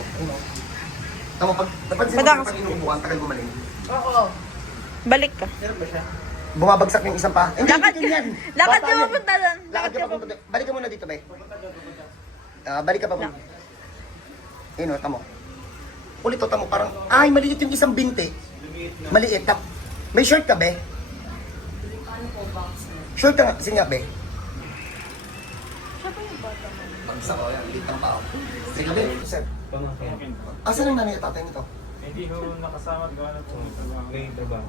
Ano? Tama, pag napansin mo Madakas. pag inuubo ka, ang tagal gumaling. Oo. Balik ka. Bumabagsak yung isang pa. Hindi, Lakad hindi ka. yan. Lakad Bata ka yan. papunta doon. Lakad ka papunta. Balik ka muna dito, bay. Ah, balik ka pa muna. Ayun, o, tamo. Ulit, o, tamo. Parang, ay, maliit yung isang binti. Maliit. Tap. May shirt ka, be? Shirt ka nga, kasi nga, be. Pagsak ko, yan. Liit ang pao. Sige, be. Sir. Pamangkin. Asan ang nanay at tatay nito? Hindi ho nakasama gawa na po sa mga ngayon trabaho.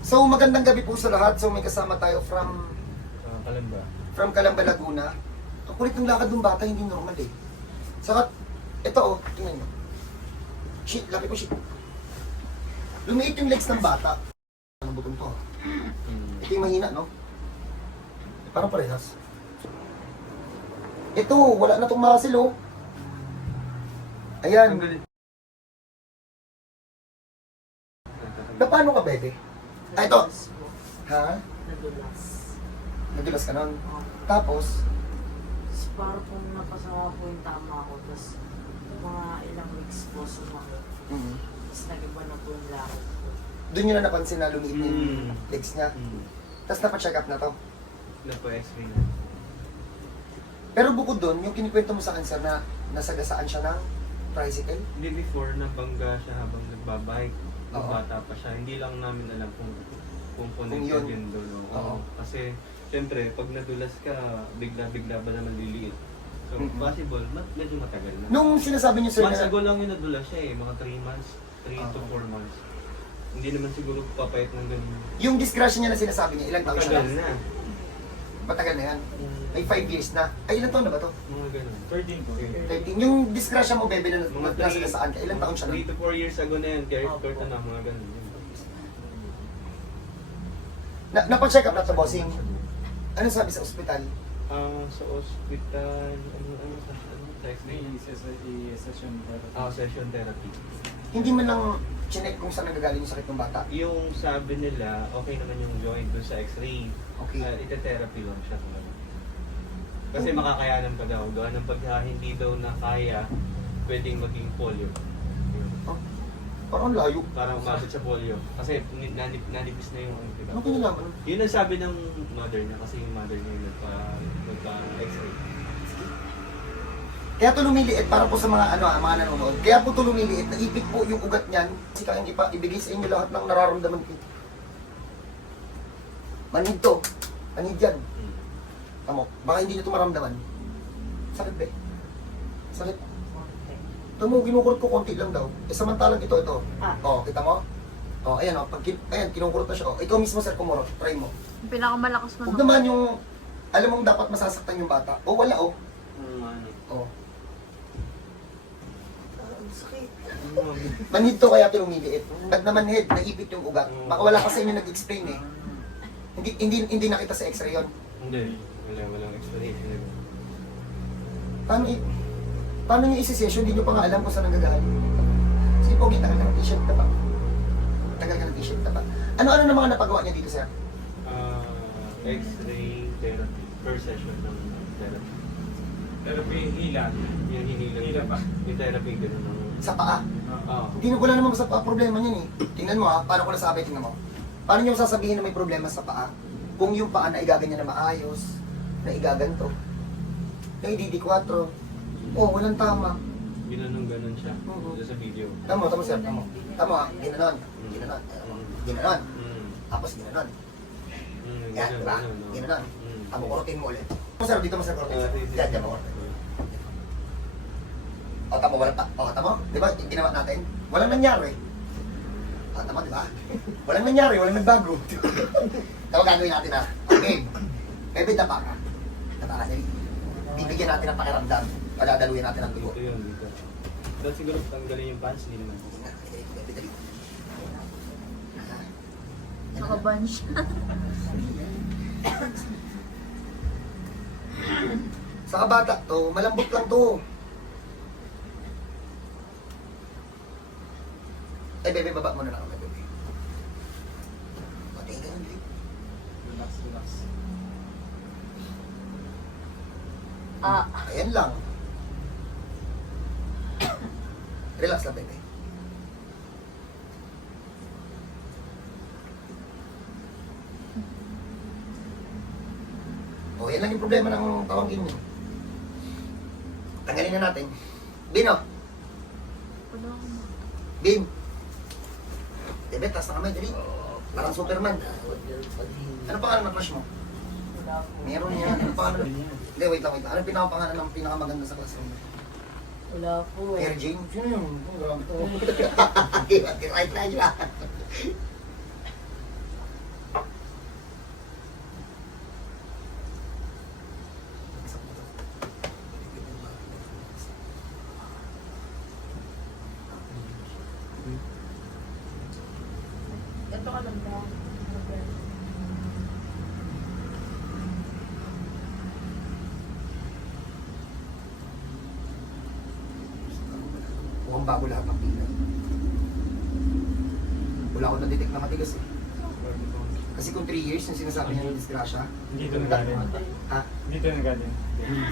So, magandang gabi po sa lahat. So, may kasama tayo from Sa Kalamba. from Calamba, Laguna. Ang kulit ng lakad ng bata, hindi normal eh. Saka, ito oh, tingnan mo. Shit, laki po shit. Lumiit yung legs ng bata. Ang butong to. Ito yung mahina, no? Parang parehas. Ito, wala na tong muscle, oh. Ayan. Na paano ka, bebe? Ah, ito. Ha? Nadulas. Nadulas ka nun. Tapos, So, parang kung napasama po yung tama ko, tapos mga ilang weeks po sumakit. mm, Tapos nag-iba na po yung lakad ko. doon nyo na napansin na lumiit yung Mm. legs niya. Hmm. Tapos napacheck up na to. Napa-x-ray na. Pero bukod doon, yung kinikwento mo sa akin, sir, na nasagasaan siya ng tricycle. Hindi before, nabangga siya habang nagbabike. Nung Oo. bata pa siya. Hindi lang namin alam kung kung connected yun. yun doon. oo. Oo. Kasi, syempre, pag nadulas ka, bigla-bigla ba naman liliit. So, Mhm. possible, ma- medyo matagal na. Nung sinasabi niyo, sir, Months na, ago lang yung nadulas siya eh, mga 3 months, 3 to Oo. 4 months. Hindi naman siguro papayat ng ganun. yung disgrasya niya na sinasabi niya, ilang taon siya Matagal na? Matagal na yan. Mm, May 5 years na. Ay, ilang taon na ba to? Mga ganun. 13 po. 13. Yung disgrasya mo, bebe, na Mga nasagasaan ka, ilang taon siya na? 3 to 4 years ago na yan, kaya Opo. short na mga ganun. na napacheck up na to, bossing. Ano sabi sa ospital? Ah, sa hospital, ano, ano, i-session therapy. Ah, session therapy. Hindi man lang chinek kung saan nagagaling yung sakit ng bata. Yung sabi nila, okay naman yung joint dun sa x-ray. Okay. Uh, ite-therapy lang siya. Kasi makakayanan pa daw. Gawa ng pagka hindi daw na kaya, pwedeng maging polio. Yun. Parang layo. Parang umabot sa polio. Kasi ni- nanip, nanipis na yung ano? Ano kinalaman? Yun ang sabi ng mother niya kasi yung mother niya yung nagpa, nagpa x-ray. Kaya to lumiliit para po sa mga ano, ah, mga nanonood. Kaya po to lumiliit, naipit po yung ugat niyan. Kasi kaya hindi pa ibigay sa inyo lahat ng nararamdaman ko. Manhid to. Manhid yan. Tamo, baka hindi nyo ito maramdaman. Sakit be. Sakit. Ito mo, ginukurot ko konti lang daw. Eh samantalang ito, ito. Ah. Oh, kita mo? Oh, ayan oh. Pag, kin- ayan, kinukurot na siya. Oh, ikaw mismo, sir, kumurot. Try mo. Yung pinakamalakas mo. Huwag naman yung, alam mong dapat masasaktan yung bata. Oh, wala oh. Ano, ano. Oh. Ang sakit. Manhid to kaya ito lumiliit. Pag namanhid, naipit yung ugat. Baka wala kasi inyo nag-explain eh. Hindi, hindi, hindi nakita sa x-ray yun. Hindi. Wala, walang explanation. Paano, i- paano nyo isi-session? Hindi nyo pa nga alam kung saan nanggagaling. Sige, Pogi, tagal ka ng t-shirt na ba? Tagal ka ng t-shirt na ba? Ano-ano na mga napagawa niya dito, sir? Ah, X-ray therapy. Per session ng therapy. Therapy, hila. Yung hinilang. Hila pa. Yung therapy, gano'n. ng- Sa paa. Oo. Hindi na wala namang sa paa problema niyan eh. Tingnan mo ha, paano ko nasabi, tingnan mo. Paano nyo sasabihin na may problema sa paa? Kung yung paa na igaganyan na maayos, na igaganto, na ididi-4, oh, walang tama. Ginanong ganon siya. Doon sa video. Tama, tama sir, tama. Tama, ginanon, ginanon, ginanon, Mm. tapos ginanon. Mm, Yan, ganun, diba? ganun, no? Ginanon. Mm. Tama, kurutin mo ulit. Tama sir, dito mo sir, kurutin. Ah, sige. Yan, yan mo kurutin. O, tama, wala pa. O, tama, di ba, yung ginawa natin? Walang nangyari. O, tama, di ba? Walang nangyari, walang nagbago. tama, gagawin natin ha. Okay. Bebe, tapa ka. Tapa ka, dali. Bibigyan natin ng pakiramdam. Padadaluyan natin ang dugo. Ito yun, dito. Dapat siguro tanggalin yung pants, hindi naman. Bebe, dali. Nakaban siya. Sa kabata to, malambot lang to. Eh, bebe, baba mo na lang kami, bebe. O, tingin ka ng drip. Relax, relax. Ah, Ayan lang. Relax lang, bebe. O, yan lang yung problema ng pamangkin niyo. Tanggalin na natin. Bino, Wala Bim. Bebe, taas na kamay, dali. Parang Superman. Ano pangalan ng crush mo? Meron yan. Ano pangalan? Hindi, wait lang, wait lang. Ano pinakapangalan ng pinakamaganda sa classroom? Wala po. Air Jane? Sino yun? Grabe to. Right na yun. Ito ka lang ba? Mukhang bago lahat ng pila. Wala ko na-detect na matigas eh. Kasi kung 3 years yung sinasabi niya ng disgrasya, Hindi ito nagaling. ha? Hindi ito nagaling.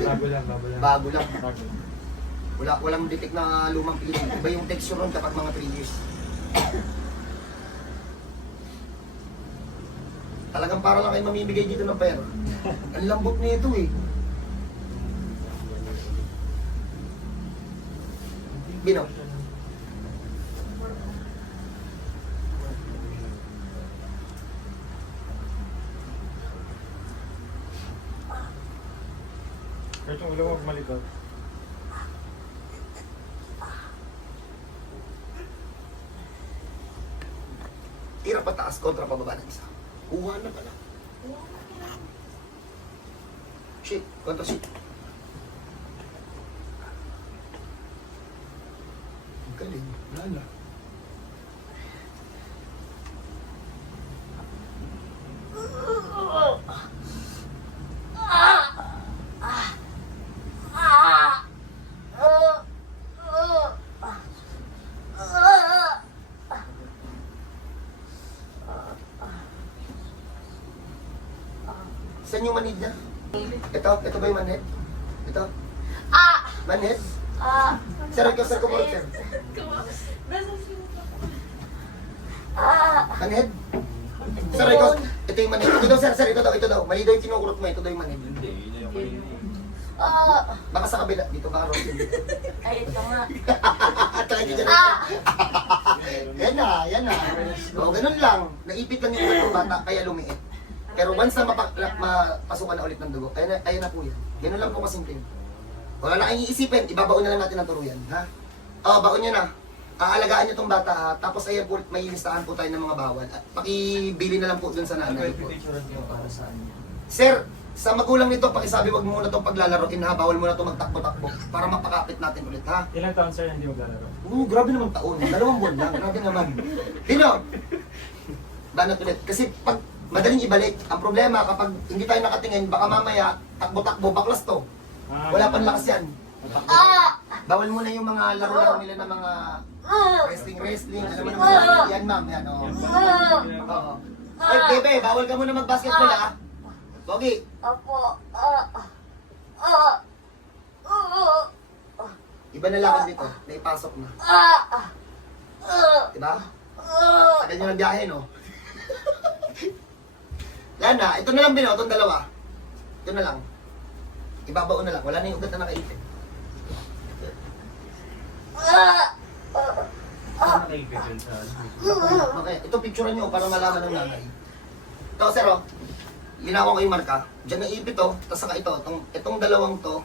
Bago lang, bago lang. Bago lang. Bago. Wala, walang detect na lumang pila. Iba yung texture ron kapag mga 3 years. Talagang para lang kayo mamimigay dito ng pera. Ang lambot nito eh. Bino. Kahit yung ulo mo malikot. Tira pataas kontra pababa ng isa. Kuha na pala. Shit, shit. Ang Galing. Wala na. Saan yung manid niya? Ito, ito ba yung manhead? Ito? Ah! Manhead? Ah! Sir, ikaw, sir, kumulot, sir. Manhead? Sir, ikaw, ito yung manhead. Ito daw, sir, ito daw, ito daw. Mali daw yung kinukurot mo, ito daw yung manhead. Hindi, yun yung kayo. Baka sa kabila, dito baka rosin. Ay, ito nga. Try nyo dyan. Yan na, yan na. O, ganun lang. Naipit lang yung tatlong bata, kaya lumiit. Pero once na mapa, na- mapasukan na ulit ng dugo, ayan na, ayan na po yan. Ganun lang po kasimple. Wala na kayong iisipin, ibabaon na lang natin ang turuyan, ha? Oo, baon nyo na. Aalagaan nyo tong bata, ha? Tapos ayan po, may listahan po tayo ng mga bawal. At pakibili na lang po dun sa nanay po. Para niya? Sir, sa magulang nito, pakisabi wag mo muna itong paglalaroin ha, bawal mo na itong magtakbo-takbo para mapakapit natin ulit ha. Ilang taon sir hindi maglalaro? Oo, grabe naman taon. Dalawang buwan lang. Grabe naman. Dino! Banat ulit. Kasi pag madaling ibalik, ang problema kapag hindi tayo nakatingin, baka mamaya takbo-takbo, baklas to. Ah, Wala pang lakas yan. Tatakbo. Bawal mo na yung mga laro-laro nila ng mga wrestling-wrestling. Alam mo naman, yan ma'am, yan. Oo. Oo. Ay, bebe, bawal ka muna mag-basketball ha. Bogi, iba na lakad dito. Naipasok na. Diba? Tagal nyo ng biyahe, no? Yan na, ito na lang bino, itong dalawa. Ito na lang. Ibabaon na lang, wala na yung ugat na nakaipit. Nakaigit yun sa? Okay, ito picture nyo para malaman ng nanay. Ito, sir, oh. Linawan ko yung marka. Diyan na ipit, oh. Tapos saka ito, itong, itong dalawang to,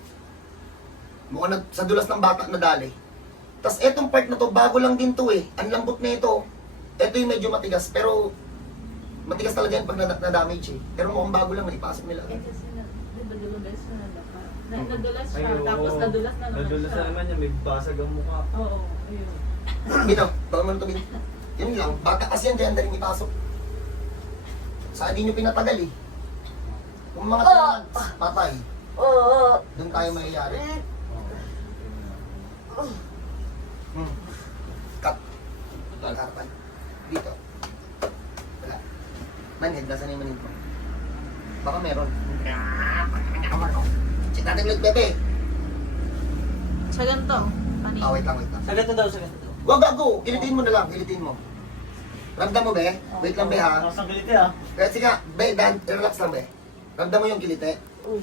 mukhang na, sa dulas ng bata na dali. Tapos itong part na to, bago lang din to eh. Ang lambot na ito. Ito yung medyo matigas, pero matigas talaga yan pag na- na-damage eh. Pero mukhang bago lang, naipasok nila. Eh, kasi na, di ba dululas na nadulas Ay, siya, tapos nadulas na naman Nadulas siya. na naman yan, may basag ang mukha. Oo, ayun. Bino, baka mo ito, Bino. Yun lang, bata kasi yan, dyan daling ipasok. Saan di nyo pinatagal eh. Kung mga 3 months, patay. Doon tayo mayayari. Hmm. Cut. Karpan. Dito. Wala. Manhead, nasa na yung manhead mo? Baka meron. Check natin ulit, bebe. Sa ganito. Kanina. Ah, wait lang, wait lang. Sa ganito daw, sa ganito. Wag gago, kilitin mo na lang, kilitin mo. Ramdam mo, be? Wait lang, be, ha? Tapos ang galit ah. Kaya sige, be, dan, relax lang, be. Ramdam mo yung kilite. Uy.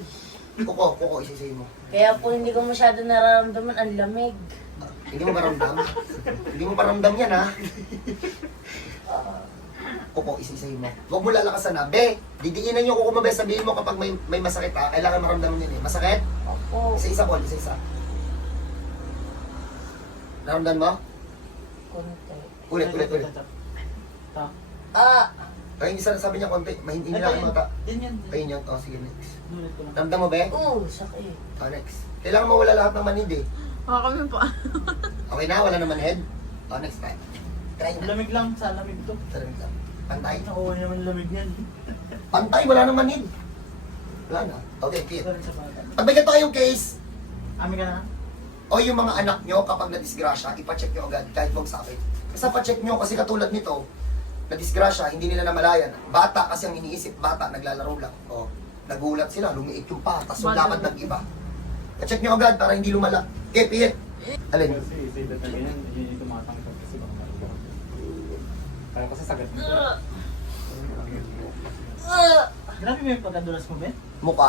Kuko, kuko, isisay mo. Kaya po hindi ko masyado nararamdaman ang lamig. Hindi mo maramdam. Hindi mo maramdam yan, ha? Kuko, isisay mo. Huwag mo lalakasan na. Be, didiinan yung kuko mo, be. Sabihin mo kapag may, may masakit, ha? Kailangan maramdaman yun, eh. Masakit? Opo. Isa-isa, Paul, isa-isa. Naramdam mo? Konti. Ulit, ulit, ulit. Ah! Ay, hindi sana sabi niya konti. Mahindi nila ang mata. Din yan. Ayun yun. Oh, sige, next. Nulit ko lang. Ramdam mo, be? Oo, sakit. Oh, next. Kailangan mawala lahat ng manid, eh. Baka kami pa. Okay na, wala naman head. Oh, next time. Try na. Lamig lang, sa lamig to. Salamig lang. Pantay. Nakuha naman lamig yan. Pantay, wala nang manid. Wala na. Okay, kid. Sa. Pag may ganito kayong case, Amin ka na? O yung mga anak nyo kapag na-disgrasya, ipacheck nyo agad kahit huwag sakit. Basta pacheck nyo kasi katulad nito, na-disgrasya, hindi nila namalayan. Bata kasi ang iniisip, bata, naglalaro lang. O, nagulat sila, lumiit yung patas, yung Bata. lakad ng iba. Pacheck nyo agad para hindi lumala. Okay, pihit. Alin? Kasi isa na ganyan, hindi tumatangkap kasi baka maligam. Kaya kasi sagat nito. Grabe mo yung pagkadulas mo, Ben? Mukha.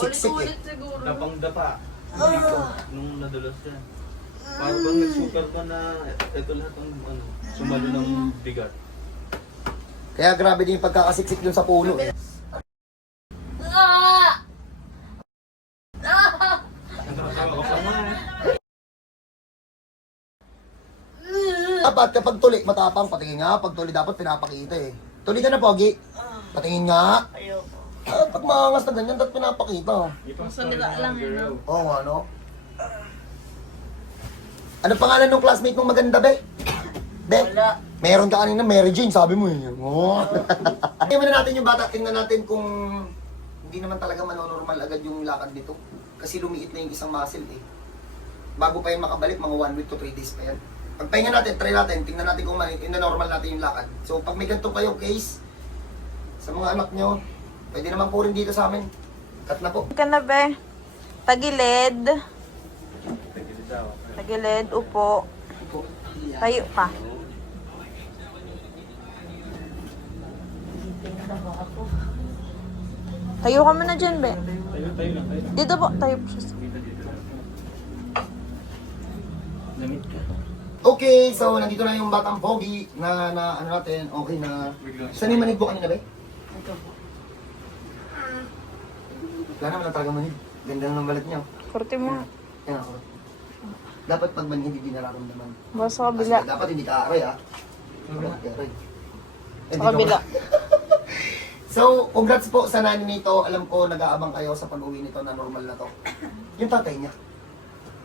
Siksik eh. Ulit-ulit siguro. Dabang dapa. Dito, nung nadulas siya. Parang bang nagsukar ka na ito lahat ang ano, sumalo ng bigat. Kaya grabe din yung pagkakasiksik dun sa puno eh. Eh. Dapat kapag tuli, matapang, patingin nga. Pag tuli, dapat pinapakita eh. Tuli ka na, Pogi. Patingin nga. Ayoko. Ah, pag maangas na ganyan, dapat pinapakita. Ipang salita lang eh, no? Oo nga, no? Ano pangalan ng classmate mong maganda, be? Be? Wala. Meron ka kanina, Mary Jane, sabi mo yun. Oh. Tingnan natin yung bata, tingnan natin kung hindi naman talaga manonormal agad yung lakad nito. Kasi lumiit na yung isang muscle eh. Bago pa yan makabalik, mga 1 week to 3 days pa yan. Pagpahinga natin, try natin, tingnan natin kung man- normal natin yung lakad. So pag may ganito kayong case, sa mga anak nyo, pwede naman po rin dito sa amin. Cut na po. ka na, be. Tagilid. Tagilid, upo. Tayo ka. Tayo ka muna dyan, be. Tayo, tayo lang, tayo. Dito po, tayo po siya. Ka. Okay, so nandito na yung batang pogi na, na ano natin, okay na. Saan yung manig mo kanina, be? Ito po. Wala naman lang talaga manig. Ganda ng balat niya. Kurti mo. Yan ako. Dapat pag manig hindi di nararamdaman. Basta sa kabila. Kasi dapat hindi ka aray, ah. Dapat ka aray. Eh, Sa kabila. ka- so, congrats po sa nani nito. Alam ko, nag-aabang kayo sa pag-uwi nito na normal na to. Yung tatay niya.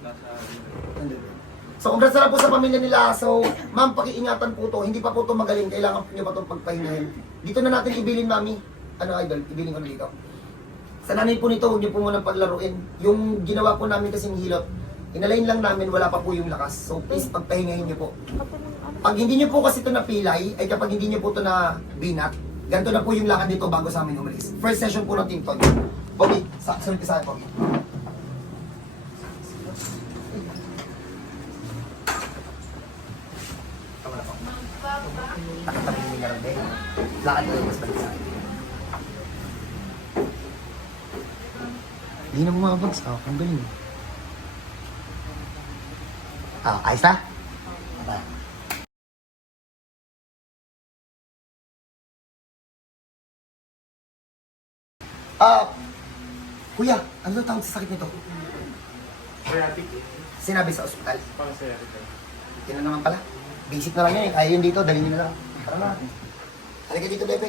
Nasa Nandun. So, congrats na lang po sa pamilya nila. So, ma'am, pakiingatan po to. Hindi pa po to magaling. Kailangan po nyo pa itong pagpahingahin. Dito na natin ibilin, mami. Ano, idol? Ibilin ko na dito. Sa nanay po nito, huwag niyo po muna paglaruin. Yung ginawa po namin kasing hilot, inalain lang namin, wala pa po yung lakas. So, please, pagpahingahin niyo po. Pag hindi niyo po kasi ito napilay, ay kapag hindi niyo po ito na binat, ganito na po yung lakad dito bago sa amin umalis. First session po Team Toy. Pogi, sa sunod ka sa akin, Pogi. Tama na po. Nakatabi yung. Lakad ko yung mas balik sa akin. Hindi na bumabagsak. Ang galing. Ah, ayos na? Aba. Ah, kuya, ano daw tawag sa sakit nito? Sciatic. Sinabi sa ospital. Parang sciatic. Yan na naman pala. Basic na lang yan eh. Yun dito, dali nyo na lang. Tara na. Halika dito, Bebe.